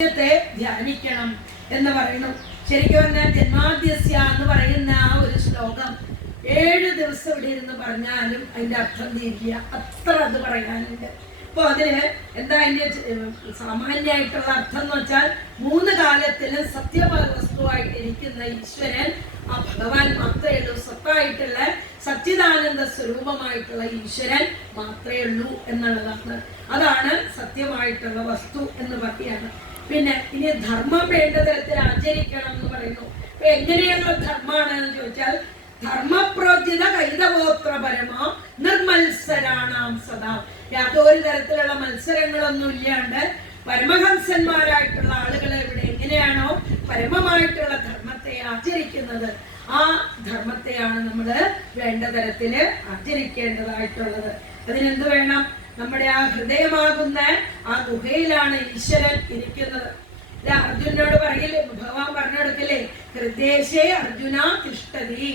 ധ്യാനിക്കണം എന്ന് പറയുന്നു. ശരിക്കും പറഞ്ഞാൽ ജന്മാദ്യസ്യ എന്ന് പറയുന്ന ആ ഒരു ശ്ലോകം 7 ദിവസം ഇവിടെ ഇരുന്ന് പറഞ്ഞാലും അതിന്റെ അർത്ഥം തീരില്ല, അത്ര അത് പറയാനുണ്ട്. അപ്പൊ അതിന് എന്താ അതിന്റെ സാമാന്യമായിട്ടുള്ള അർത്ഥം എന്ന് വെച്ചാൽ 3 കാലത്തിലും സത്യവസ്തുവായിട്ടിരിക്കുന്ന ഈശ്വരൻ ആ ഭഗവാൻ മാത്രമേ ഉള്ളൂ, സ്വത്തായിട്ടുള്ള സച്ചിദാനന്ദ സ്വരൂപമായിട്ടുള്ള ഈശ്വരൻ മാത്രമേ ഉള്ളൂ എന്നുള്ളതാണ്. അതാണ് സത്യമായിട്ടുള്ള വസ്തു എന്ന് പറയുകയാണ്. പിന്നെ ഇനി ധർമ്മം വേണ്ട തരത്തിൽ ആചരിക്കണം എന്ന് പറയുന്നു. അപ്പൊ എങ്ങനെയുള്ള ധർമ്മമാണെന്ന് ചോദിച്ചാൽ ധർമ്മപ്രോചിത കൈതഗോത്ര പരമോ നിർമത്സരാണാം സദാ. യാതൊരു തരത്തിലുള്ള മത്സരങ്ങളൊന്നും ഇല്ലാണ്ട് പരമഹംസന്മാരായിട്ടുള്ള ആളുകൾ ഇവിടെ എങ്ങനെയാണോ പരമമായിട്ടുള്ള ധർമ്മത്തെ ആചരിക്കുന്നത്, ആ ധർമ്മത്തെയാണ് നമ്മൾ വേണ്ട തരത്തില് ആചരിക്കേണ്ടതായിട്ടുള്ളത്. അതിനെന്ത് വേണം? നമ്മുടെ ആ ഹൃദയമാകുന്ന ആ ഗുഹയിലാണ് ഈശ്വരൻ ഇരിക്കുന്നത്. അർജുനോട് പറയില്ലേ, ഭഗവാൻ പറഞ്ഞു കൊടുക്കില്ലേ, ഹൃദയശേ അർജുന തിഷ്ഠതി.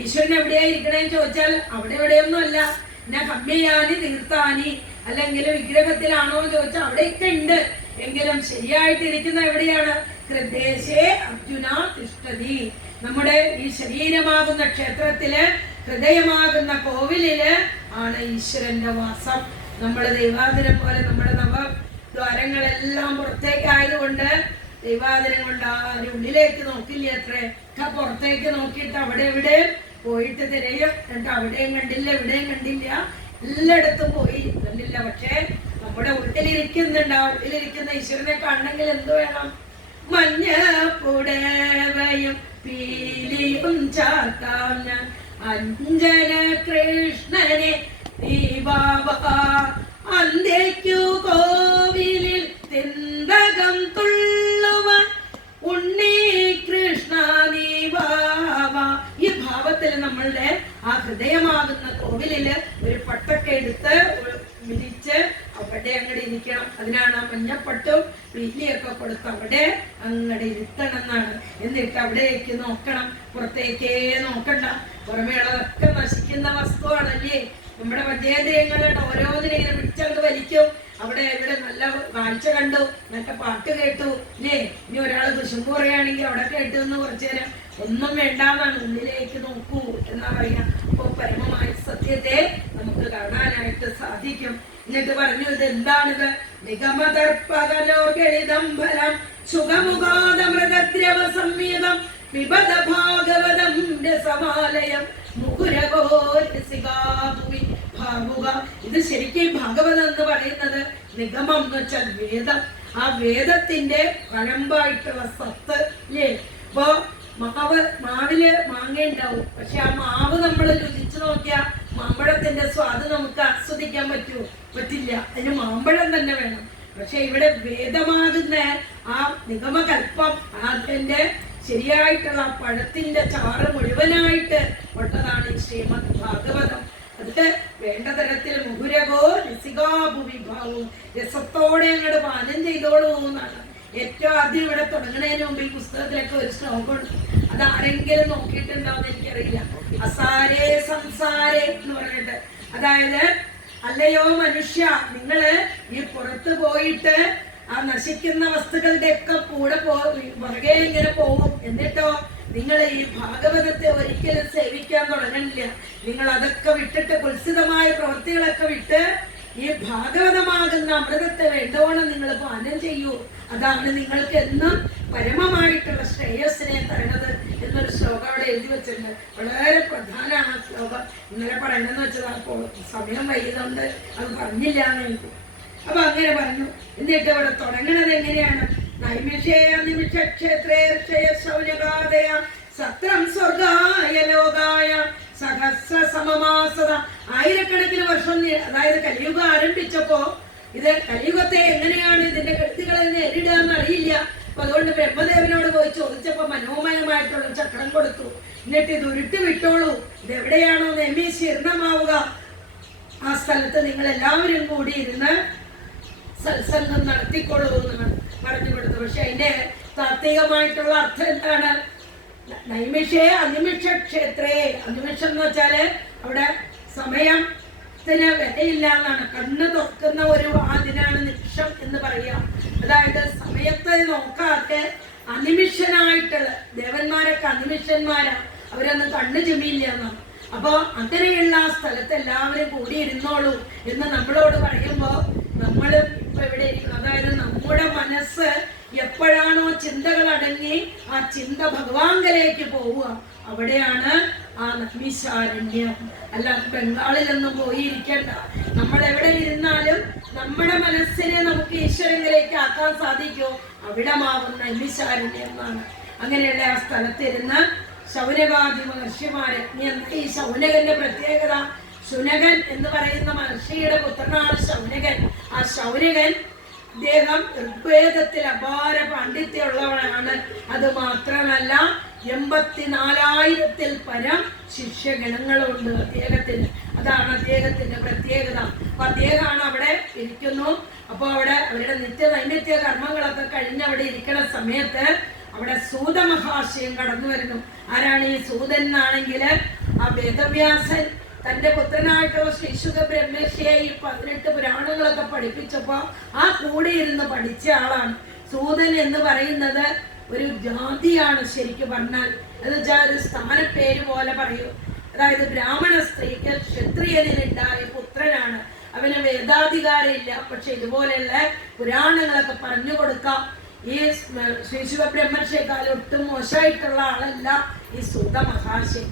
ഈശ്വരൻ എവിടെയാ ഇരിക്കണേന്ന് ചോദിച്ചാൽ അവിടെ എവിടെയൊന്നും അല്ല. പിന്നെ കമ്മിയാനി തീർത്ഥാനി അല്ലെങ്കിൽ വിഗ്രഹത്തിലാണോ എന്ന് ചോദിച്ചാൽ അവിടെയൊക്കെ ഉണ്ട്. എങ്കിലും ശരിയായിട്ടിരിക്കുന്ന എവിടെയാണ്? ഹൃദയശേ അർജുന തിഷ്ഠതി. നമ്മുടെ ഈ ശരീരമാകുന്ന ക്ഷേത്രത്തില്, ഹൃദയമാകുന്ന കോവിലില് ആണ് ഈശ്വരന്റെ വാസം. നമ്മുടെ ദൈവാദിനം പോലെ നമ്മുടെ നവദ്വാരങ്ങളെല്ലാം പുറത്തേക്കായതുകൊണ്ട് ദൈവാദിനം കൊണ്ട് ആരും ഉള്ളിലേക്ക് നോക്കില്ല, അത്രേ പുറത്തേക്ക് നോക്കിയിട്ട് അവിടെ ഇവിടെ പോയിട്ട് തിരയും. എന്നിട്ട് അവിടെയും കണ്ടില്ല, ഇവിടെയും കണ്ടില്ല, എല്ലായിടത്തും പോയി കണ്ടില്ല. പക്ഷെ നമ്മുടെ ഉള്ളിലിരിക്കുന്നുണ്ട്. ആ ഉള്ളിലിരിക്കുന്ന ഈശ്വരനെ കാണണമെങ്കിൽ എന്ത് വേണം? മഞ്ഞപ്പുടവയും പീലിയും ചാർത്താം ഞാൻ അഞ്ജന കൃഷ്ണനെ അന്തേക്കു കോവിലിൽ തിന്തകം തുള്ളുവാൻ ഉണ്ണി കൃഷ്ണ നീവാവ. ഈ ഭാവത്തിൽ നമ്മളുടെ ആ ഹൃദയമാകുന്ന കോവിലില് ഒരു പട്ടൊക്കെ എടുത്ത് വിരിച്ച് അവിടെ അങ്ങടെ ഇരിക്കണം. അതിനാണ് ആ മഞ്ഞപ്പട്ടും പീലിയൊക്കെ കൊടുത്ത് അവിടെ അങ്ങടെ ഇരുത്തണം എന്നാണ്. എന്നിട്ട് അവിടേക്ക് നോക്കണം, പുറത്തേക്കേ നോക്കണ്ട. പുറമേയുള്ളതൊക്കെ നശിക്കുന്ന വസ്തുവാണല്ലേ. നമ്മുടെ പഞ്ചേന്ദ്രിയങ്ങളുടെ ഓരോന്നിനെ ഇങ്ങനെ പിടിച്ചങ്ങ് വലിക്കും. അവിടെ ഇവിടെ നല്ല കാഴ്ച കണ്ടു, നല്ല പാട്ട് കേട്ടു, ഇല്ലേ, ഇനി ഒരാൾ കുശുമ്പ് പറയുകയാണെങ്കിൽ അവിടെ കേട്ടു എന്ന് കുറച്ചു നേരം ഒന്നും വേണ്ടാന്നാണ്, ഉള്ളിലേക്ക് നോക്കൂ എന്നാ പറയാ. അപ്പൊ പരമമായ സത്യത്തെ നമുക്ക് കാണാനായിട്ട് സാധിക്കും. എന്നിട്ട് പറഞ്ഞു, ഇത് എന്താണിത്? നിഗമതർപ്പകലോകലിതം ഫലം സുഖമുഖാദമൃതദ്രവ സംയുതം പിബത ഭാഗവതം രസമാലയം മുകുരകോരസികാഭുവി ഭാവുക. ഇത് ശരിക്കും ഭാഗവതം എന്ന് പറയുന്നത് നിഗമം എന്ന് വെച്ചാൽ വേദം. ആ വേദത്തിന്റെ പഴമ്പായിട്ടുള്ള സത്ത് ഇല്ലേ. അപ്പൊ മാവില് മാങ്ങ ഉണ്ടാവും, പക്ഷെ ആ മാവ് നമ്മൾ രുചിച്ചു നോക്കിയാൽ മാമ്പഴത്തിന്റെ സ്വാദ് നമുക്ക് ആസ്വദിക്കാൻ പറ്റില്ല. അതിന് മാമ്പഴം തന്നെ വേണം. പക്ഷെ ഇവിടെ വേദമാകുന്ന ആ നിഗമകൽപ്പം, അതിന്റെ ശരിയായിട്ടുള്ള പഴത്തിന്റെ ചാറ് മുഴുവനായിട്ട് പൊട്ടതാണ് ഈ ശ്രീമദ് ഭാഗവതം. അത് വേണ്ട തരത്തിൽ മുഹുരകോ രസികാഭുവിഭാവും, രസത്തോടെ അങ്ങോട്ട് പാനം ചെയ്തോളൂ എന്നാണ്. ഏറ്റവും ആദ്യം ഇവിടെ തുടങ്ങുന്നതിന് മുമ്പ് ഈ പുസ്തകത്തിലൊക്കെ ഒരു ശ്ലോകമുണ്ട്. അത് ആരെങ്കിലും നോക്കിയിട്ടുണ്ടാവുന്ന എനിക്കറിയില്ല. അസാരേ സംസാരേ എന്ന് പറഞ്ഞിട്ട്, അതായത് അല്ലയോ മനുഷ്യ, നിങ്ങള് ഈ പുറത്ത് പോയിട്ട് ആ നശിക്കുന്ന വസ്തുക്കളുടെ ഒക്കെ കൂടെ പുറകെ ഇങ്ങനെ പോകും. എന്നിട്ടോ നിങ്ങൾ ഈ ഭാഗവതത്തെ ഒരിക്കലും സേവിക്കാൻ തുടങ്ങണില്ല. നിങ്ങൾ അതൊക്കെ വിട്ടിട്ട് കുൽസിതമായ പ്രവൃത്തികളൊക്കെ വിട്ട് ഈ ഭാഗവതമാകുന്ന അമൃതത്തെ വേണ്ടവണ്ണം നിങ്ങൾ പാനം ചെയ്യൂ. അതാണ് നിങ്ങൾക്ക് എന്നും പരമമായിട്ടുള്ള ശ്രേയസ്സിനെ തരണത് എന്നൊരു ശ്ലോകം അവിടെ എഴുതി വെച്ചിട്ടുണ്ട്. വളരെ പ്രധാനമാണ് ആ ശ്ലോകം. ഇന്നലെ പറയണമെന്ന് വെച്ചത് അപ്പോൾ സമയം വൈകുന്നുണ്ട്, അത് പറഞ്ഞില്ല എന്ന് എനിക്ക്. അപ്പൊ അങ്ങനെ പറഞ്ഞു. എന്നിട്ട് ഇവിടെ തുടങ്ങണത് എങ്ങനെയാണ്? നൈമിഷേയ നിമിഷക്ഷേത്രേ ശൗനകാദയ സത്രം സ്വർഗായ ലോകായ സഹസ്ര സമമാസത. ആയിരക്കണക്കിന് വർഷം, അതായത് കലിയുഗം ആരംഭിച്ചപ്പോ ഇത് കലിയുഗത്തെ എങ്ങനെയാണ് ഇതിന്റെ കെടുതികളെ നേരിടുക എന്ന് അറിയില്ല. അപ്പൊ അതുകൊണ്ട് ബ്രഹ്മദേവനോട് പോയി ചോദിച്ചപ്പോ മനോമയമായിട്ടുള്ള ചക്രം കൊടുത്തു. എന്നിട്ട് ഇത് ഉരുട്ടി വിട്ടോളൂ, ഇത് എവിടെയാണോ നെമി ശീർണമാവുക ആ സ്ഥലത്ത് നിങ്ങൾ എല്ലാവരും കൂടി ഇരുന്ന് സത്സംഗം നടത്തിക്കൊള്ളൂ എന്നാണ് പറഞ്ഞു കൊടുത്തു. പക്ഷെ അതിന്റെ താത്വികമായിട്ടുള്ള അർത്ഥം എന്താണ്? നൈമിഷേ അനിമിഷ ക്ഷേത്രേ. അനിമിഷം എന്ന് വെച്ചാല് അവിടെ സമയത്തിന് വിലയില്ല എന്നാണ്. കണ്ണ് തുറക്കുന്ന ഒരു അതിനാണ് നിമിഷം എന്ന് പറയാം. അതായത് സമയത്തെ നോക്കാതെ അനിമിഷനായിട്ടുള്ള ദേവന്മാരൊക്കെ അനിമിഷന്മാരാ, അവരൊന്നും കണ്ണു ചുമിയില്ല എന്നാണ്. അപ്പൊ അങ്ങനെയുള്ള ആ സ്ഥലത്ത് എല്ലാവരും കൂടിയിരുന്നോളൂ എന്ന് നമ്മളോട് പറയുമ്പോ നമ്മൾ ഇപ്പൊ ഇവിടെ ഇരിക്കണം. അതായത് നമ്മുടെ മനസ്സ് എപ്പോഴാണോ ചിന്തകൾ അടങ്ങി ആ ചിന്ത ഭഗവാങ്കലേക്ക് പോവുക, അവിടെയാണ് ആ നൈമിഷാരണ്യം. അല്ല ബംഗാളിലൊന്നും പോയി ഇരിക്കണ്ട. നമ്മൾ എവിടെ ഇരുന്നാലും നമ്മുടെ മനസ്സിനെ നമുക്ക് ഈശ്വരങ്ങളിലേക്ക് ആക്കാൻ സാധിക്കുമോ, അവിടെ മാവുന്ന നൈമിഷാരണ്യം എന്നാണ്. അങ്ങനെയുള്ള ആ സ്ഥലത്തിരുന്ന് ശൗനകാദി മഹർഷിമാര്, ഈ ശൗനകന്റെ പ്രത്യേകത, ശുനകൻ എന്ന് പറയുന്ന മഹർഷിയുടെ പുത്രനാണ് ശൗനകൻ. ആ ശൗനകൻ അദ്ദേഹം ഋഗ്വേദത്തിൽ അപാര പാണ്ഡിത്യമുള്ളവനാണ്. അത് മാത്രമല്ല 84,000-ൽ പരം ശിഷ്യഗണങ്ങളുണ്ട് അദ്ദേഹത്തിന്. അതാണ് അദ്ദേഹത്തിന്റെ പ്രത്യേകത. അപ്പൊ അദ്ദേഹമാണ് അവിടെ ഇരിക്കുന്നു. അപ്പൊ അവിടെ അവരുടെ നൈമിത്യ കർമ്മങ്ങളൊക്കെ കഴിഞ്ഞ് അവിടെ ഇരിക്കുന്ന സമയത്ത് അവിടെ സൂതമഹാശയം കടന്നു വരുന്നു. ആരാണ് ഈ സൂതൻ എന്നാണെങ്കിൽ ആ വേദവ്യാസൻ തന്റെ പുത്രനായിട്ടുള്ള ശ്രീശുഖ ബ്രഹ്മർഷിയെ ഈ 18 പുരാണങ്ങളൊക്കെ പഠിപ്പിച്ചപ്പോ ആ കൂടെ ഇരുന്ന് പഠിച്ച ആളാണ്. സൂതൻ എന്ന് പറയുന്നത് ഒരു ജാതിയാണ് ശരിക്കും പറഞ്ഞാൽ. എന്ന് വെച്ചാൽ ഒരു സ്ഥാനപ്പേര് പോലെ പറയൂ. അതായത് ബ്രാഹ്മണ സ്ത്രീക്ക് ക്ഷത്രിയനിലുണ്ടായ പുത്രനാണ്. അവന് വേദാധികാരം ഇല്ല, പക്ഷെ ഇതുപോലെയുള്ള പുരാണങ്ങളൊക്കെ പറഞ്ഞു കൊടുക്കാം. ഈ ശ്രീശുഖ ബ്രഹ്മർഷിയെക്കാൾ ഒട്ടും മോശമായിട്ടുള്ള ആളല്ല ഈ സൂത മഹാശി.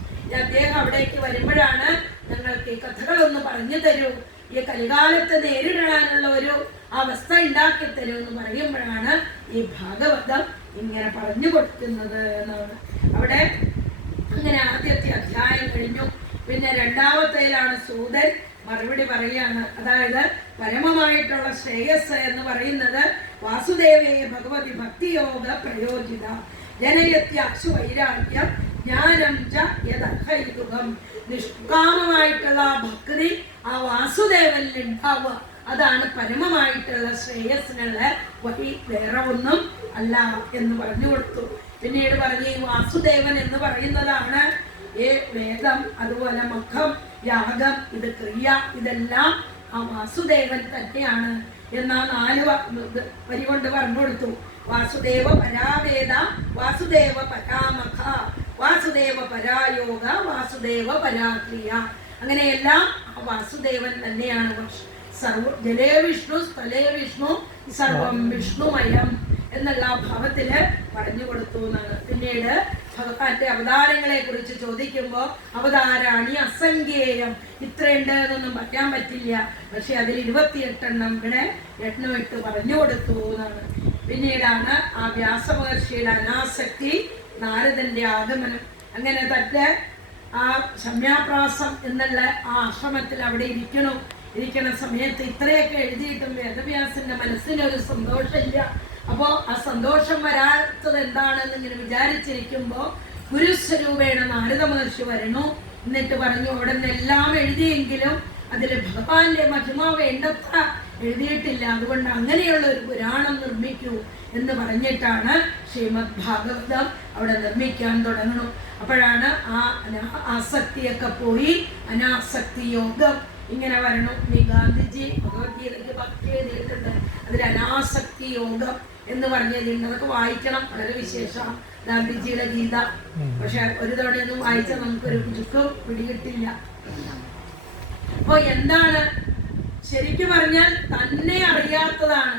അദ്ദേഹം അവിടേക്ക് വരുമ്പോഴാണ് ഞങ്ങൾക്ക് ഈ കഥകളൊന്ന് പറഞ്ഞു തരൂ, ഈ കലികാലത്ത് നേരിടാനുള്ള ഒരു അവസ്ഥ ഉണ്ടാക്കി തരൂ എന്ന് പറയുമ്പോഴാണ് ഈ ഭാഗവതം ഇങ്ങനെ പറഞ്ഞു കൊടുക്കുന്നത് എന്നാണ്. അവിടെ അങ്ങനെ ആദ്യത്തെ അധ്യായം കഴിഞ്ഞു. പിന്നെ രണ്ടാമത്തേലാണ് സൂതൻ മറുപടി പറയാണ്. അതായത് പരമമായിട്ടുള്ള ശ്രേയസ് എന്ന് പറയുന്നത് വാസുദേവേ ഭഗവതി ഭക്തിയോഗ പ്രയോജിത ജനയത്യാക്ഷു വൈരാഗ്യം ജ്ഞാനം ച യദർഹൈതുകം. നിഷ്കാമമായിട്ടുള്ള ഭക്തി ആ വാസുദേവനിൽ ഉണ്ടാവുക, അതാണ് പരമമായിട്ടുള്ള ശ്രേയസ്സിനുള്ള വഴി, വേറെ ഒന്നും അല്ല എന്ന് പറഞ്ഞു കൊടുത്തു. പിന്നീട് പറഞ്ഞ ഈ വാസുദേവൻ എന്ന് പറയുന്നതാണ് ഈ വേദം, അതുപോലെ മഖം, യാഗം, ഇത് ക്രിയ, ഇതെല്ലാം ആ വാസുദേവൻ തന്നെയാണ് എന്നാ 4 വരി കൊണ്ട് പറഞ്ഞു കൊടുത്തു. വാസുദേവ പരാവേദ, വാസുദേവ പരാമഖ, വാസുദേവ പരായോഗ, വാസുദേവ പരാക്രിയ. അങ്ങനെയെല്ലാം ആ വാസുദേവൻ തന്നെയാണ്. ജലേ വിഷ്ണു സ്ഥലേ വിഷ്ണു സർവം വിഷ്ണുമയം എന്നുള്ള ഭാവത്തില് പറഞ്ഞു കൊടുത്തു എന്നാണ്. പിന്നീട് ഭഗവാന്റെ അവതാരങ്ങളെ കുറിച്ച് ചോദിക്കുമ്പോൾ അവതാരാണി അസംഖ്യേയം, ഇത്രയുണ്ട് എന്നൊന്നും പറയാൻ പറ്റില്ല, പക്ഷെ അതിൽ 28 ഇവിടെ എണ്ണമിട്ട് പറഞ്ഞു കൊടുത്തു എന്നാണ്. പിന്നീടാണ് ആ വ്യാസമഹർഷിയുടെ അനാസക്തി, നാരദന്റെ ആഗമനം. അങ്ങനെ തന്റെ ആ ശമ്യാപ്രാസം എന്നുള്ള ആ ആശ്രമത്തിൽ അവിടെ ഇരിക്കണ സമയത്ത് ഇത്രയൊക്കെ എഴുതിയിട്ടും വേദവ്യാസന്റെ മനസ്സിനൊരു സന്തോഷമില്ല. അപ്പോ ആ സന്തോഷം വരാത്തത് എന്താണെന്ന് ഇങ്ങനെ വിചാരിച്ചിരിക്കുമ്പോ ഗുരുസ്വരൂപേണ നാരദ മഹർഷി വരണു. എന്നിട്ട് പറഞ്ഞു, അവിടെ നിന്നെല്ലാം എഴുതിയെങ്കിലും അതിൽ ഭഗവാന്റെ മഹിമ വേണ്ടത്ര എഴുതിയിട്ടില്ല, അതുകൊണ്ട് അങ്ങനെയുള്ള ഒരു പുരാണം നിർമ്മിക്കൂ എന്ന് പറഞ്ഞിട്ടാണ് ശ്രീമദ് ഭാഗവതം അവിടെ നിർമ്മിക്കാൻ തുടങ്ങുന്നു. അപ്പോഴാണ് ആ ആസക്തിയൊക്കെ പോയി അനാസക്തി യോഗം ഇങ്ങനെ വരണം. ഈ ഗാന്ധിജി ഭഗവത്ഗീതയ്ക്ക് ഭക്തി എഴുതിയിട്ടുണ്ട്, അതിൽ അനാസക്തി യോഗം എന്ന് പറഞ്ഞതിട്ടുണ്ട്. അതൊക്കെ വായിക്കണം, വളരെ വിശേഷം ഗാന്ധിജിയുടെ ഗീത. പക്ഷെ ഒരു തവണയൊന്നും വായിച്ചാൽ നമുക്കൊരു ദുഃഖം പിടികിട്ടില്ല. അപ്പൊ എന്താണ് ശരിക്കും പറഞ്ഞാൽ തന്നെ അറിയാത്തതാണ്,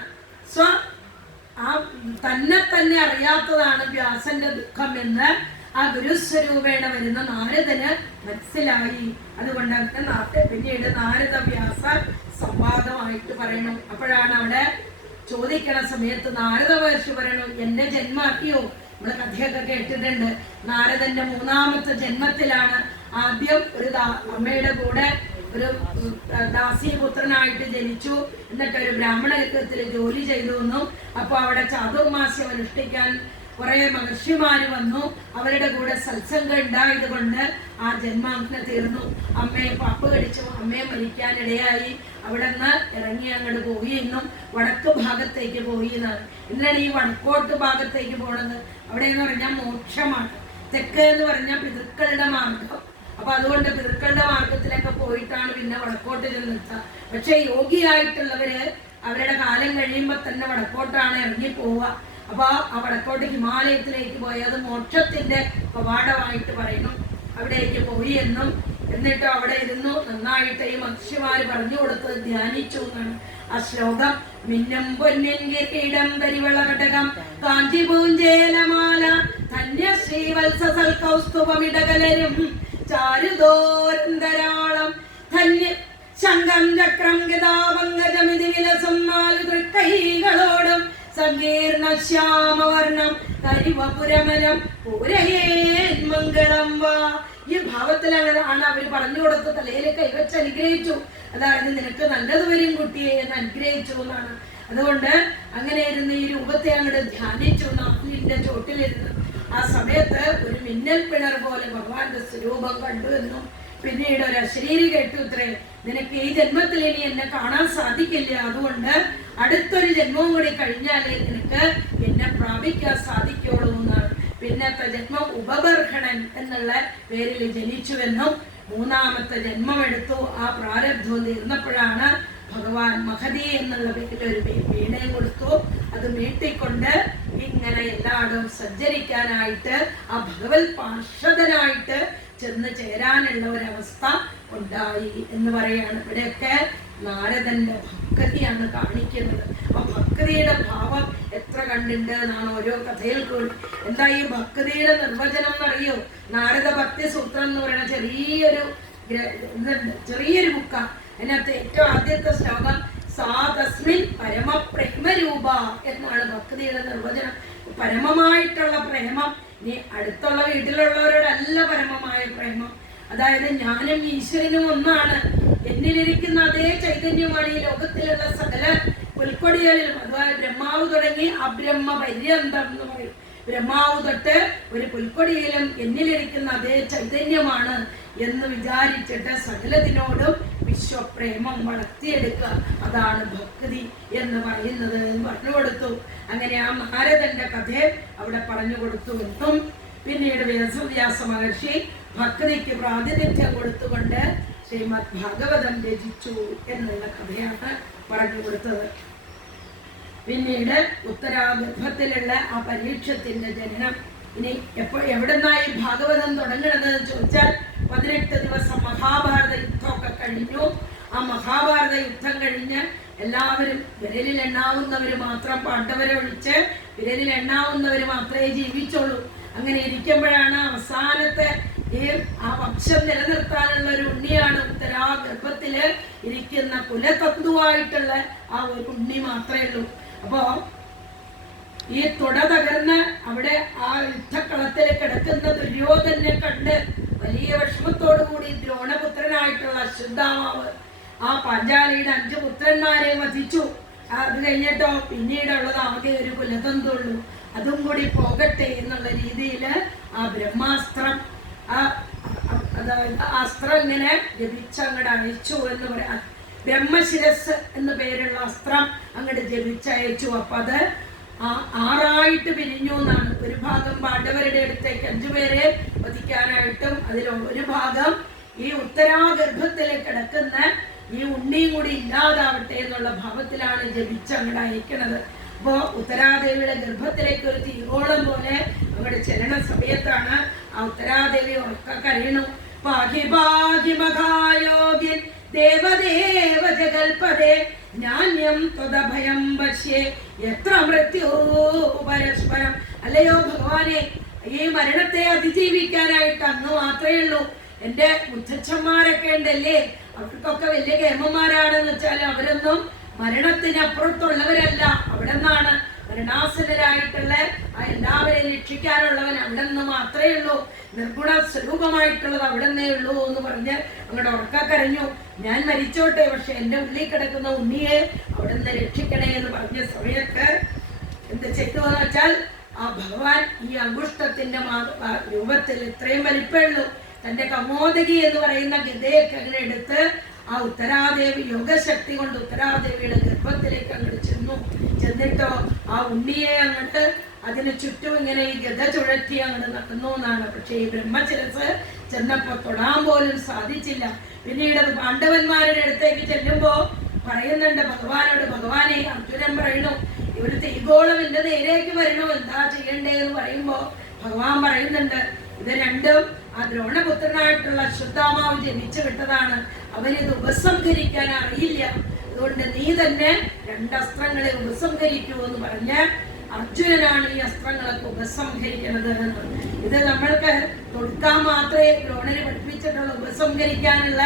തന്നെ അറിയാത്തതാണ് വ്യാസന്റെ ദുഃഖം എന്ന് ആ ഗുരുസ്വരൂപേണ വരുന്ന നാരദന് മനസ്സിലായി. അതുകൊണ്ട് പിന്നീട് നാരദ വ്യാസ സംവാദമായിട്ട് പറയണം. അപ്പോഴാണ് അവിടെ ചോദിക്കണ സമയത്ത് നാരദ മഹർഷി പറയണം, എന്നെ ജന്മാക്കിയോ? നമ്മള് കഥയൊക്കെ കേട്ടിട്ടുണ്ട്. നാരദന്റെ 3ാമത്തെ ജന്മത്തിലാണ് ആദ്യം ഒരു അമ്മയുടെ കൂടെ ഒരു ദാസീപുത്രനായിട്ട് ജനിച്ചു. എന്നിട്ട് ഒരു ബ്രാഹ്മണ യുദ്ധത്തിൽ ജോലി ചെയ്തു വന്നു. അപ്പൊ അവിടെ ചാതുർമാസ്യം അനുഷ്ഠിക്കാൻ കുറെ മഹർഷിമാര് വന്നു. അവരുടെ കൂടെ സത്സംഗം ഉണ്ടായത് കൊണ്ട് ആ ജന്മാങ്ങനെ തീർന്നു. അമ്മയെ പാപ്പ് കടിച്ചു, അമ്മയെ മരിക്കാനിടയായി. അവിടെ നിന്ന് ഇറങ്ങി അങ്ങോട്ട് പോയി. ഇന്നും വടക്ക് ഭാഗത്തേക്ക് പോയി എന്നാണ്. എന്തിനാണ് ഈ വടക്കോട്ട് ഭാഗത്തേക്ക് പോണത്? അവിടെ എന്ന് പറഞ്ഞാൽ മോക്ഷമാണ്. തെക്ക് എന്ന് പറഞ്ഞാൽ പിതൃക്കളുടെ മാർഗം. അപ്പൊ അതുകൊണ്ട് പിതൃക്കളുടെ മാർഗത്തിലൊക്കെ പോയിട്ടാണ് പിന്നെ വടക്കോട്ട് ചെന്നെത്തുക. പക്ഷെ യോഗിയായിട്ടുള്ളവര് അവരുടെ കാലം കഴിയുമ്പോൾ തന്നെ വടക്കോട്ടാണ് ഇറങ്ങി പോവുക. അപ്പൊ ആ വടക്കോട്ട് ഹിമാലയത്തിലേക്ക് പോയി അത് മോക്ഷത്തിന്റെ കവാടമായിട്ട് പറയുന്നു. അവിടേക്ക് പോയി എന്നിട്ട് അവിടെ ഇരുന്നു നന്നായിട്ട് ഈ മഹർഷിമാര് പറഞ്ഞു കൊടുത്തത് ധ്യാനിച്ചു എന്നാണ് ആ ശ്ലോകം. മിന്നം പൊന്നിൻ കിരീടം പരിവളകടകം കാഞ്ചി പൂഞ്ചേലമാല ധന്യ ശ്രീവത്സൽ കൗസ്തുഭമിടകലരും ചാരുദോരന്തരാളം ധന്യ ശംഖം ചക്രം ഗതാപങ്കജമിതി വിലസം 4 തൃക്കൈകളോടും സങ്കീർണ ശ്യാമവർണം കരിവപുരമലം പൂരയേ മംഗളം വാ. ഈ ഭാവത്തിലാണ് അവർ പറഞ്ഞു കൊടുത്ത് തലയിൽ കൈവച്ച് അനുഗ്രഹിച്ചു. അതായത് നിനക്ക് നല്ലത് വരും കുട്ടിയെ എന്ന് അനുഗ്രഹിച്ചു എന്നാണ്. അതുകൊണ്ട് അങ്ങനെ ഇരുന്ന് ഈ രൂപത്തെ അങ്ങോട്ട് ധ്യാനിച്ചു നാട്ടിന്റെ ചോട്ടിലിരുന്നു. ആ സമയത്ത് ഒരു മിന്നൽ പിണർ പോലെ ഭഗവാന്റെ സ്വരൂപം കണ്ടു എന്നും പിന്നീട് ഒരു അശരീരി കേട്ടു ഇത്രേ, നിനക്ക് ഈ ജന്മത്തിൽ ഇനി എന്നെ കാണാൻ സാധിക്കില്ല, അതുകൊണ്ട് അടുത്തൊരു ജന്മവും കൂടി കഴിഞ്ഞാലേ നിനക്ക് എന്നെ പ്രാപിക്കാൻ സാധിക്കുള്ളൂ എന്നാണ്. പിന്നത്തെ ജന്മം ഉപബർഹണൻ എന്നുള്ള പേരിൽ ജനിച്ചുവെന്നും 3ാമത്തെ ജന്മം എടുത്തു. ആ പ്രാരബ്ധവും തീർന്നപ്പോഴാണ് ഭഗവാൻ മഹതി എന്നുള്ള പേരിൽ ഒരു വീണയും കൊടുത്തു. അത് മീട്ടിക്കൊണ്ട് ഇങ്ങനെ എല്ലായിടവും സഞ്ചരിക്കാനായിട്ട് ആ ഭഗവത് പാർഷദനായിട്ട് ചെന്ന് ചേരാനുള്ള ഒരവസ്ഥ ഉണ്ടായി എന്ന് പറയാണ്. ഇവിടെയൊക്കെ നാരദന്റെ ഭക്തിയാണ് കാണിക്കുന്നത്. ആ ഭക്തിയുടെ ഭാവം എത്ര കണ്ടിട്ടുണ്ട് എന്നാണ് ഓരോ കഥയിൽ കൂടി. എന്താ ഈ ഭക്തിയുടെ നിർവചനം എന്നറിയോ? നാരദ ഭക്തി സൂത്രം എന്ന് പറയുന്ന ചെറിയൊരു ബുക്കാണ്. അതിനകത്ത് ഏറ്റവും ആദ്യത്തെ ശ്ലോകം സാ തസ്മിൻ പരമപ്രേമരൂപ എന്നാണ് ഭക്തിയുടെ നിർവചനം. പരമമായിട്ടുള്ള പ്രേമം, ഇനി അടുത്തുള്ള വീട്ടിലുള്ളവരോടല്ല പരമമായ പ്രേമം. അതായത് ഞാനും ഈശ്വരനും ഒന്നാണ്, എന്നിലിരിക്കുന്ന അതേ ചൈതന്യമാണ് ഈ ലോകത്തിലുള്ള സകല പുൽക്കൊടികളിലും. അതായത് ബ്രഹ്മാവ് തുടങ്ങി അബ്രഹ്മ പര്യന്തം എന്ന് പറയും. ബ്രഹ്മാവ് തൊട്ട് ഒരു പുൽക്കൊടിയിലും എന്നിലിരിക്കുന്ന അതേ ചൈതന്യമാണ് എന്ന് വിചാരിച്ചിട്ട് സകലത്തിനോടും വിശ്വപ്രേമം വളർത്തിയെടുക്കുക, അതാണ് ഭക്തി എന്ന് പറയുന്നത് എന്ന് പറഞ്ഞു കൊടുത്തു. അങ്ങനെ ആ നാരദന്റെ കഥയെ അവിടെ പറഞ്ഞു കൊടുത്തു എന്നും പിന്നീട് വ്യാസ മഹർഷി ഭക്തിക്ക് പ്രാതിനിധ്യം കൊടുത്തുകൊണ്ട് ശ്രീമദ് ഭാഗവതം രചിച്ചു എന്നുള്ള കഥയാണ് പറഞ്ഞു കൊടുത്തത്. പിന്നീട് ഉത്തരാഗർഭത്തിലുള്ള ആ പരീക്ഷത്തിന്റെ ജനനം. ഇനി എവിടെന്നായി ഭാഗവതം തുടങ്ങുന്നത് ചോദിച്ചാൽ 18 ദിവസം മഹാഭാരത യുദ്ധമൊക്കെ കഴിഞ്ഞു. ആ മഹാഭാരത യുദ്ധം കഴിഞ്ഞ് എല്ലാവരും വിരലിൽ എണ്ണാവുന്നവർ മാത്രം, പാണ്ഡവരെ ഒഴിച്ച് വിരലിൽ എണ്ണാവുന്നവർ മാത്രമേ ജീവിച്ചുള്ളൂ. അങ്ങനെ ഇരിക്കുമ്പോഴാണ് അവസാനത്തെ ആ വംശം നിലനിർത്താനുള്ള ഒരു ഉണ്ണിയാണ് ഉത്തരാഗർഭത്തില് ഇരിക്കുന്ന കുലതത്വമായിട്ടുള്ള ആ ഒരു ഉണ്ണി മാത്രമേ ഉള്ളൂ. അപ്പോ ഈ തുട തകർന്ന് അവിടെ ആ യുദ്ധക്കളത്തിൽ കിടക്കുന്ന ദുര്യോധനെ കണ്ട് വലിയ വിഷമത്തോടു കൂടി ദ്രോണപുത്രനായിട്ടുള്ള അശ്വത്ഥാമാവ് ആ പാഞ്ചാലിയുടെ 5 പുത്രന്മാരെ വധിച്ചു. അത് കഴിഞ്ഞിട്ടോ പിന്നീടുള്ളത് ആകെ ഒരു കുലതന്തുള്ളൂ, അതും കൂടി പോകട്ടെ എന്നുള്ള രീതിയിൽ ആ ബ്രഹ്മാസ്ത്രം അതായത് അസ്ത്രം ഇങ്ങനെ ജപിച്ചങ്ങോട്ട് അയച്ചു എന്ന് പറയാം. ബ്രഹ്മശിരസ് എന്ന പേരുള്ള അസ്ത്രം അങ്ങോട്ട് ജപിച്ചയച്ചു. അപ്പൊ അത് 6ആയിട്ട് പിരിഞ്ഞു എന്നാണ്. ഒരു ഭാഗം പാണ്ഡവരുടെ അടുത്തേക്ക് 5 പേരെ വധിക്കാനായിട്ടും അതിൽ ഒരു ഭാഗം ഈ ഉത്തരാഗർഭത്തിൽ കിടക്കുന്ന ഈ ഉണ്ണിയും കൂടി ഇല്ലാതാവട്ടെ എന്നുള്ള ഭാവത്തിലാണ് ജപിച്ച് അങ്ങോട്ട് അയക്കണത്. അപ്പോ ഉത്തരാദേവിയുടെ ഗർഭത്തിലേക്ക് ഒരു തീരോളം പോലെ അങ്ങോട്ട് ചെല്ലണ സമയത്താണ് ആ ഉത്തരാദേവി ഉറക്കറിയണു. പാഹി പാഹി മഹായോഗിൻ ദേവദേവ ജഗൽപദേ ജ്ഞാന്യം ത്വദഭയം പശ്യേ എത്ര മൃത്യു പരസ്പരം. അല്ലയോ ഭഗവാനെ, ഈ മരണത്തെ അതിജീവിക്കാനായിട്ട് അന്ന് മാത്രമേ ഉള്ളൂ. എന്റെ മുത്തച്ഛന്മാരൊക്കെ ഉണ്ടല്ലേ, അവർക്കൊക്കെ വലിയ കേമന്മാരാണെന്ന് വെച്ചാൽ അവരൊന്നും മരണത്തിനപ്പുറത്തുള്ളവരല്ല. അവിടെ നിന്നാണ് മരണാസനരായിട്ടുള്ള എല്ലാവരെയും രക്ഷിക്കാനുള്ളവൻ അവിടെ നിന്ന് മാത്രമേ ഉള്ളൂ. നിർഗുണ സ്വരൂപമായിട്ടുള്ളത് അവിടെ നിന്നേ ഉള്ളൂ എന്ന് പറഞ്ഞ് അങ്ങോട്ട് ഉറക്കക്കരഞ്ഞു. ഞാൻ മരിച്ചോട്ടെ, പക്ഷെ എന്റെ ഉള്ളിൽ കിടക്കുന്ന ഉണ്ണിയെ അവിടെ നിന്ന് രക്ഷിക്കണേ എന്ന് പറഞ്ഞ സമയത്ത് എന്ത് ചെയ്തു എന്ന് വെച്ചാൽ ആ ഭഗവാൻ ഈ അങ്കുഷ്ടത്തിന്റെ രൂപത്തിൽ ഇത്രയും വലിപ്പമുള്ളൂ തന്റെ കമോദകി എന്ന് പറയുന്ന ഗതയൊക്കെ അങ്ങനെ എടുത്ത് ആ ഉത്തരാദേവി യോഗശക്തി കൊണ്ട് ഉത്തരാദേവിയുടെ ഗർഭത്തിലേക്ക് അങ്ങോട്ട് ചെന്നിട്ടോ ആ ഉണ്ണിയെ അങ്ങോട്ട് അതിന് ചുറ്റും ഇങ്ങനെ ഈ ഗത ചുഴറ്റി അങ്ങോട്ട് നടന്നു എന്നാണ്. പക്ഷെ ഈ ബ്രഹ്മശിരസ് ചെന്നപ്പോ തൊടാൻ പോലും സാധിച്ചില്ല. പിന്നീട് അത് പാണ്ഡവന്മാരുടെ അടുത്തേക്ക് ചെല്ലുമ്പോ പറയുന്നുണ്ട് ഭഗവാനോട്. ഭഗവാനെ, അർജുനൻ പറയണു ഇവര് തീഗോളം എന്റെ നേരേക്ക് വരണു, എന്താ ചെയ്യണ്ടേന്ന് പറയുമ്പോ ഭഗവാൻ പറയുന്നുണ്ട് ഇത് രണ്ടും ആ ദ്രോണപുത്രനായിട്ടുള്ള അശ്വത്ഥാമാവ് ജനിച്ചു വിട്ടതാണ്, അവനിത് ഉപസംഹരിക്കാൻ അറിയില്ല, അതുകൊണ്ട് നീ തന്നെ രണ്ടസ്ത്രങ്ങളെ ഉപസംഹരിക്കൂ എന്ന് പറഞ്ഞ് അർജുനനാണ് ഈ അസ്ത്രങ്ങളൊക്കെ ഉപസംഹരിക്കുന്നത്. ഇത് നമ്മൾക്ക് കൊടുക്കാൻ മാത്രമേ ദ്രോണര് പഠിപ്പിച്ചിട്ടുള്ള ഉപസംഹരിക്കാനുള്ള.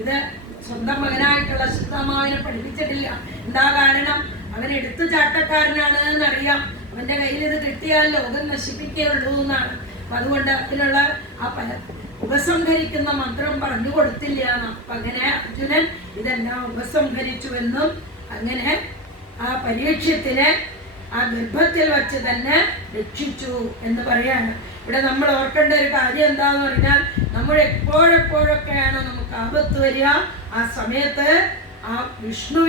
ഇത് സ്വന്തം മകനായിട്ടുള്ള അശ്വത്ഥാമാവിനെ പഠിപ്പിച്ചിട്ടില്ല. എന്താ കാരണം? അവൻ എടുത്തു ചാട്ടക്കാരനാണ് എന്നറിയാം. അവന്റെ കയ്യിൽ ഇത് കിട്ടിയാൽ ലോകം നശിപ്പിക്കുകയുള്ളൂ എന്നാണ്. അപ്പൊ അതുകൊണ്ട് അതിനുള്ള ആ ഉപസംഹരിക്കുന്ന മന്ത്രം പറഞ്ഞു കൊടുത്തില്ല. അപ്പൊ അങ്ങനെ അർജുനൻ ഇതെല്ലാം ഉപസംഹരിച്ചുവെന്നും അങ്ങനെ ആ പരീക്ഷത്തിനെ ആ ഗർഭത്തിൽ വച്ച് തന്നെ രക്ഷിച്ചു എന്ന് പറയാണ്. ഇവിടെ നമ്മൾ ഓർക്കേണ്ട ഒരു കാര്യം എന്താന്ന് പറഞ്ഞാൽ, നമ്മൾ എപ്പോഴെപ്പോഴൊക്കെയാണ് നമുക്ക് ആപത്ത് വരിക, ആ സമയത്ത് ആ വിഷ്ണു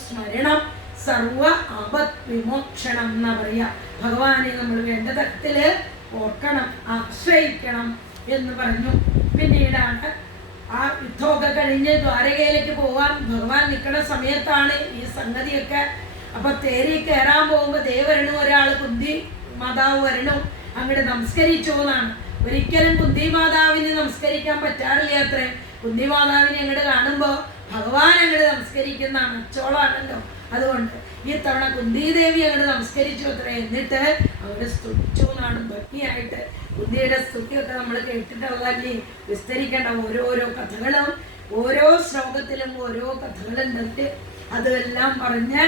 സ്മരണം സർവ ആപത് വിമോക്ഷണം എന്നാ പറയാ. ഭഗവാനെ നമ്മൾ വേണ്ട തരത്തില് ഓർക്കണം, ആശ്രയിക്കണം എന്ന് പറഞ്ഞു. പിന്നീടാണ് ആ യുദ്ധമൊക്കെ കഴിഞ്ഞ് ദ്വാരകയിലേക്ക് പോവാൻ ഭഗവാൻ നിൽക്കുന്ന സമയത്താണ് ഈ സംഗതിയൊക്കെ. അപ്പൊ തേരി കയറാൻ പോകുമ്പോ വരണു ഒരാള്, കുന്തി മാതാവ് വരണു, അങ്ങോട്ട് നമസ്കരിച്ചു എന്നാണ്. ഒരിക്കലും കുന്തി മാതാവിന് നമസ്കരിക്കാൻ പറ്റാറില്ല അത്രേ. കുന്തി മാതാവിനെ അങ്ങോട്ട് കാണുമ്പോ ഭഗവാൻ അങ്ങോട്ട് നമസ്കരിക്കുന്നതാണ്, അച്ചോളാണല്ലോ. അതുകൊണ്ട് ഈ തവണ കുന്തിദേവി അങ്ങോട്ട് നമസ്കരിച്ചു അത്രേ. എന്നിട്ട് അവിടെ സ്തുതിച്ചു എന്നാണ് ഭംഗിയായിട്ട്. കുന്തിയുടെ സ്തുതിയൊക്കെ നമ്മൾ കേട്ടിട്ടുള്ളതല്ലേ, വിസ്തരിക്കേണ്ട. ഓരോരോ കഥകളും ഓരോ ശ്ലോകത്തിലും ഓരോ കഥകളുണ്ട്. അതെല്ലാം പറഞ്ഞ്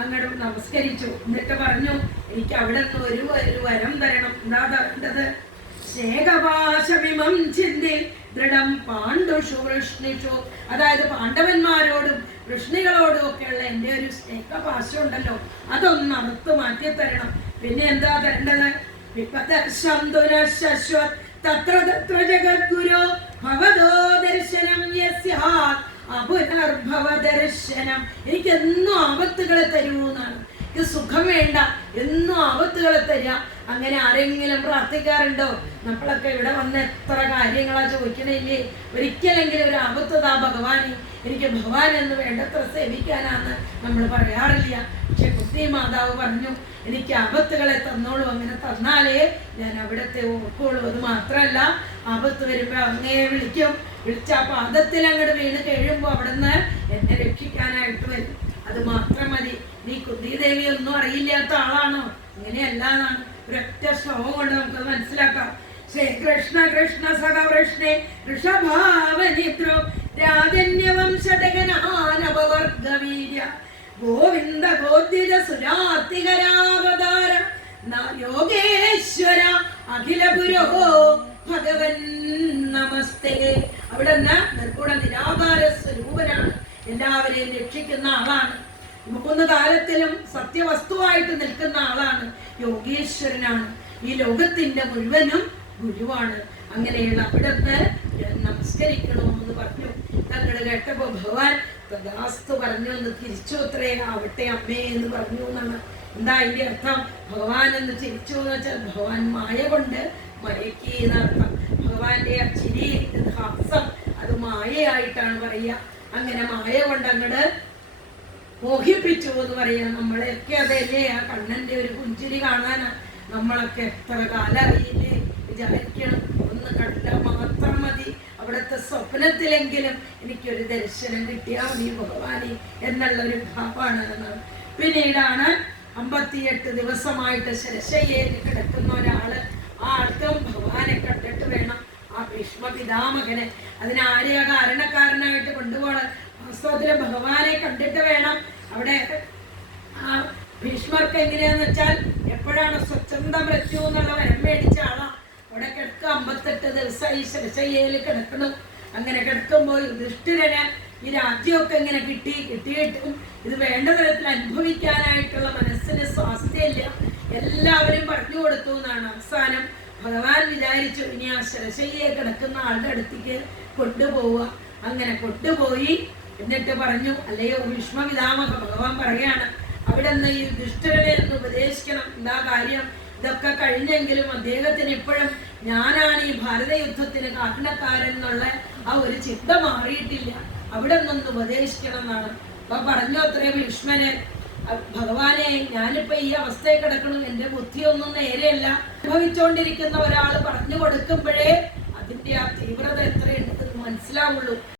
അങ്ങോട്ട് നമസ്കരിച്ചു. എന്നിട്ട് പറഞ്ഞു എനിക്ക് അവിടെ നിന്ന് ഒരു വരം തരണം. എന്താ തരേണ്ടത്? സ്നേഹപാശമിമം ചിന്തി ദൃഢം പാണ്ഡുഷു വൃഷ്ണിഷു, അതായത് പാണ്ഡവന്മാരോടും വൃഷ്ണികളോടും ഒക്കെയുള്ള എൻ്റെ ഒരു സ്നേഹപാശം ഉണ്ടല്ലോ, അതൊന്ന് അറുത്ത് മാറ്റി തരണം. പിന്നെ എന്താ തരേണ്ടത്? തത്ര തത്ര ജഗദ്ഗുരു ഭവതോ ദർശനം യസ്യാത് അപുനർഭവ ദർശനം. എനിക്ക് എന്നും ആപത്തുകളെ തരൂ എന്നാണ്. ഇത് സുഖം വേണ്ട, എന്നും ആപത്തുകളെ തരിക. അങ്ങനെ ആരെങ്കിലും പ്രാർത്ഥിക്കാറുണ്ടോ? നമ്മളൊക്കെ ഇവിടെ വന്ന് എത്ര കാര്യങ്ങളാ ചോദിക്കണില്ലേ? ഒരിക്കലെങ്കിലും ഒരു ആപത്ത് താ ഭഗവാനെ, എനിക്ക് ഭഗവാൻ എന്ന് വേണ്ടത്ര സേവിക്കാനാന്ന് നമ്മൾ പറയാറില്ല. പക്ഷെ കുട്ടി മാതാവ് പറഞ്ഞു എനിക്ക് ആപത്തുകളെ തന്നോളൂ, അങ്ങനെ തന്നാലേ ഞാൻ അവിടത്തെ ഓർക്കുള്ളൂ. അത് മാത്രമല്ല ആപത്ത് വരുമ്പോ അങ്ങേ വിളിക്കും, വിളിച്ച പാദത്തിൽ അങ്ങോട്ട് വീണ് കഴിയുമ്പോ അവിടുന്ന് എന്നെ രക്ഷിക്കാനായിട്ട് വരും. അത് മാത്രം മതി. നീ കുന്തിദേവി ഒന്നും അറിയില്ലാത്ത ആളാണോ? അങ്ങനെയല്ലാന്നാണ് ഒരൊറ്റ ശ്ലോകം കൊണ്ട് നമുക്ക് മനസ്സിലാക്കാം. ശ്രീകൃഷ്ണ കൃഷ്ണ സഹവൃഷ്ണേ ഋഷഭാവനിദ്രോ രാജന്യവംശടകനാനവവർഗവീര്യ ഗോവിന്ദ ഗോദ്വിജ സുരാത്തികരാവതാര യോഗേശ്വര അഖില പുരോ ഭഗവൻ നമസ്തേ. അവിടെ നിർഗുണ നിരാകാര സ്വരൂപനാണ്, എല്ലാവരെയും രക്ഷിക്കുന്ന ആളാണ്, മൂന്ന് കാലത്തിലും സത്യവസ്തുവായിട്ട് നിൽക്കുന്ന ആളാണ്, യോഗീശ്വരനാണ്, ഈ ലോകത്തിന്റെ മുഴുവനും ഗുരുവാണ്. അങ്ങനെയുള്ള അവിടുന്ന് നമസ്കരിക്കണമെന്ന് പറഞ്ഞു. തങ്ങൾ കേട്ടപ്പോ ഭഗവാൻ തദാസ്തു പറഞ്ഞു എന്ന് തിരിച്ചു അത്രേ. ആവട്ടെ അമ്മേ എന്ന് പറഞ്ഞു എന്നാണ്. എന്താ അതിന്റെ അർത്ഥം? ഭഗവാൻ എന്ന് തിരിച്ചു എന്ന് വെച്ചാൽ ഭഗവാൻ മായ കൊണ്ട് മയക്കി എന്നർത്ഥം. ഭഗവാന്റെ ആ ചിരി ഹാസം അത് മായയായിട്ടാണ് പറയുക. അങ്ങനെ മായ കൊണ്ട് അങ്ങട് മോഹിപ്പിച്ചു എന്ന് പറയാ. നമ്മളെയൊക്കെ അതല്ലേ, ആ കണ്ണന്റെ ഒരു പുഞ്ചിരി കാണാനാ നമ്മളൊക്കെ എത്ര കാലറിയില്ലേ. വിചാരിക്കണം ഒന്ന് കണ്ടാൽ മാത്രം മതി, അവിടുത്തെ സ്വപ്നത്തിലെങ്കിലും എനിക്കൊരു ദർശനം കിട്ടിയാൽ മതി ഭഗവാനെ എന്നുള്ളൊരു ഭാവമാണ് എന്നാണ്. പിന്നീടാണ് 58 ദിവസമായിട്ട് ശരശയ്യയിൽ കിടക്കുന്ന ഒരാള്, ആ ആൾക്കും ഭഗവാനെ കണ്ടിട്ട് വേണം. ആ ഭീഷ്മ പിതാമകനെ അതിനാരെയാ കാരണക്കാരനായിട്ട് കൊണ്ടുപോകണം. വാസ്തവത്തില് ഭഗവാനെ കണ്ടിട്ട് വേണം. അവിടെ ആ ഭീഷ്മർക്ക് എങ്ങനെയാന്ന് വെച്ചാൽ എപ്പോഴാണ് സ്വച്ഛന്ത മൃത്യു എന്നുള്ള വരം മേടിച്ച ആളാ. അവിടെ കിടക്കുക 58 ദിവസമായി ശരശയ്യയിൽ കിടക്കണം. അങ്ങനെ കിടക്കുമ്പോൾ യുധിഷ്ഠിരന് ഈ രാജ്യമൊക്കെ ഇങ്ങനെ കിട്ടിയിട്ടും ഇത് വേണ്ട തരത്തിൽ അനുഭവിക്കാനായിട്ടുള്ള മനസ്സിന് സ്വാസ്ഥ്യമില്ല. എല്ലാവരും പറഞ്ഞു കൊടുത്തു എന്നാണ്. അവസാനം ഭഗവാൻ വിചാരിച്ചു ഇനി ആ ശരശയ്യയെ കിടക്കുന്ന ആളുടെ അടുത്തേക്ക് കൊണ്ടുപോവുക. അങ്ങനെ കൊണ്ടുപോയി എന്നിട്ട് പറഞ്ഞു, അല്ലയോ ഭീഷ്മ പിതാമഹ, ഭഗവാൻ പറയാണ് അവിടെ നിന്ന് ഈ യുധിഷ്ഠിരനെ ഒന്ന് ഉപദേശിക്കണം. എന്താ കാര്യം? ഇതൊക്കെ കഴിഞ്ഞെങ്കിലും അദ്ദേഹത്തിന് ഇപ്പോഴും ഞാനാണ് ഈ ഭാരത യുദ്ധത്തിന് കാരണക്കാരൻ എന്നുള്ള ആ ഒരു ചിന്ത മാറിയിട്ടില്ല. അവിടെ നിന്നൊന്ന് ഉപദേശിക്കണം എന്നാണ്. അപ്പൊ പറഞ്ഞു അത്രേ ഭീഷ്മന്, ഭഗവാനെ ഞാനിപ്പോ ഈ അവസ്ഥയിൽ കിടക്കണം, എന്റെ ബുദ്ധിയൊന്നും നേരെയല്ല. അനുഭവിച്ചുകൊണ്ടിരിക്കുന്ന ഒരാൾ പറഞ്ഞു കൊടുക്കുമ്പോഴേ അതിന്റെ ആ തീവ്രത എത്രയുണ്ടെന്ന് മനസ്സിലാവുള്ളൂ.